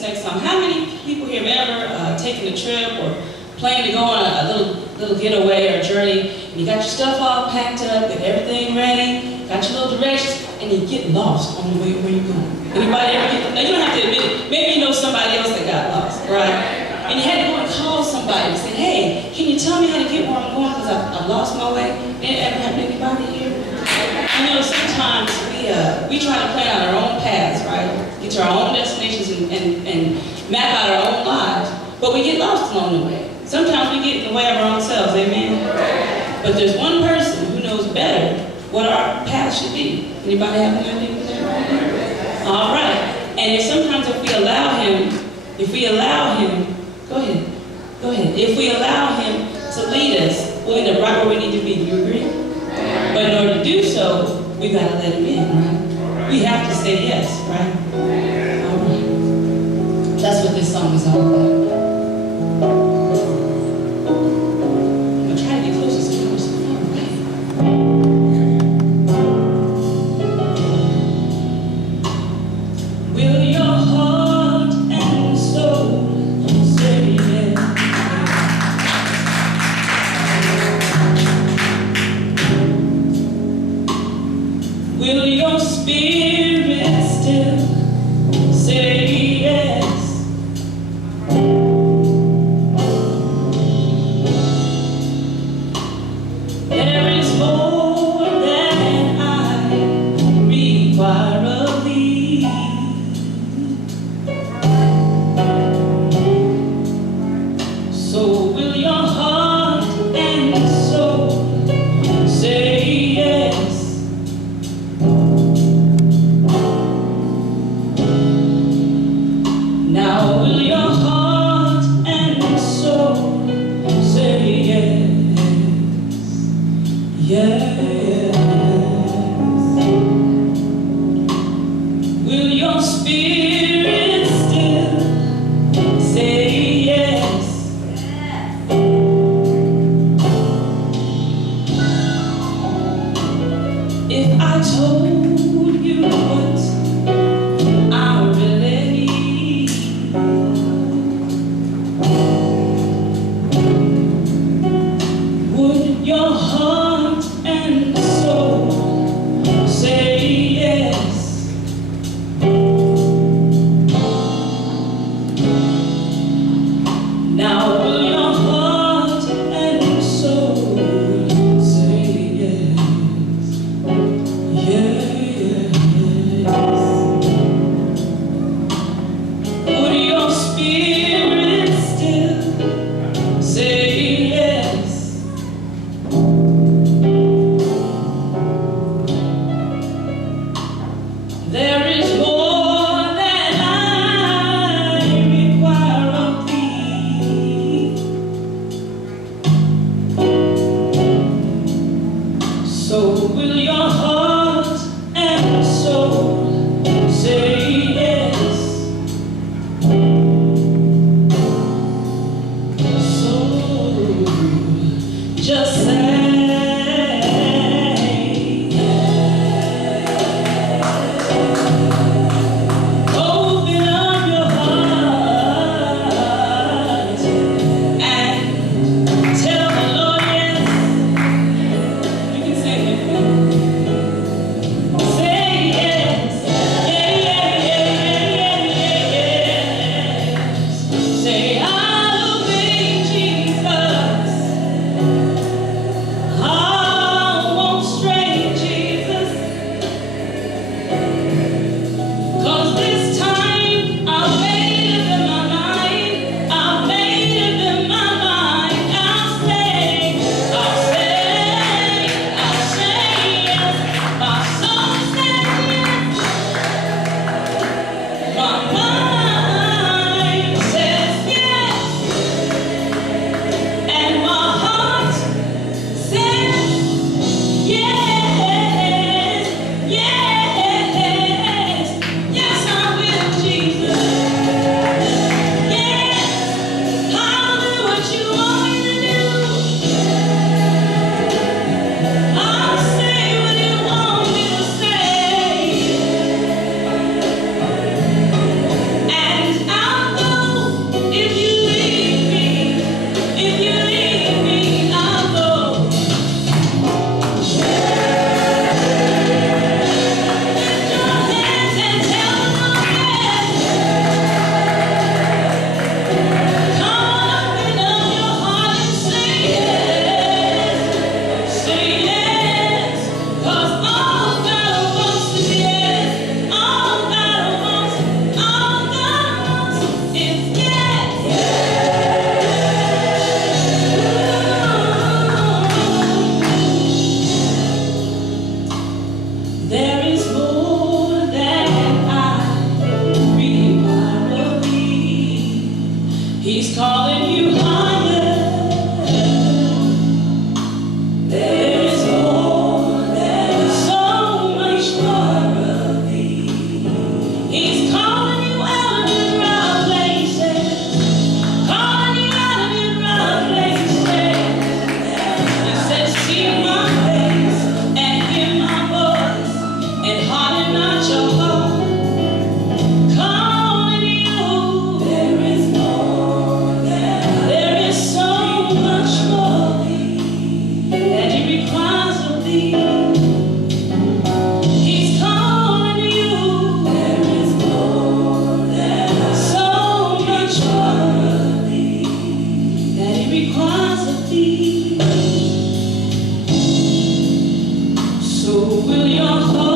this next song. How many people here have ever taken a trip or planned to go on a little getaway or journey, and you got your stuff all packed up, got everything ready, got your little directions, and you get lost on the way where you're going? Anybody ever get, now you don't have to admit it, maybe you know somebody else that got lost, right? And you had to go and call somebody and say, hey, can you tell me how to get where I'm going because I've lost my way? Did it ever happen to anybody here? I know sometimes we try to plan out our own paths, right? Get to our own destinations and map out our own lives, but we get lost along the way. Sometimes we get in the way of our own selves, amen? But there's one person who knows better what our path should be. Anybody have an idea with that? All right. And if sometimes if we allow him, go ahead. If we allow him to lead us, we'll end up right where we need to be. Do you agree? But in order to do so, we've got to let him in, right? We have to say yes, right? All right. That's what this song is all about. I'm going to try to get closer so you know so far away. Will your heart and soul say yes? Will your spirit still say yes? There is more than I require of thee. So will your heart and soul say yes? Now will your heart and soul say yes, yes? Will your spirit still say yes? If I told you what I really need, would your heart and soul say yes? Will your heart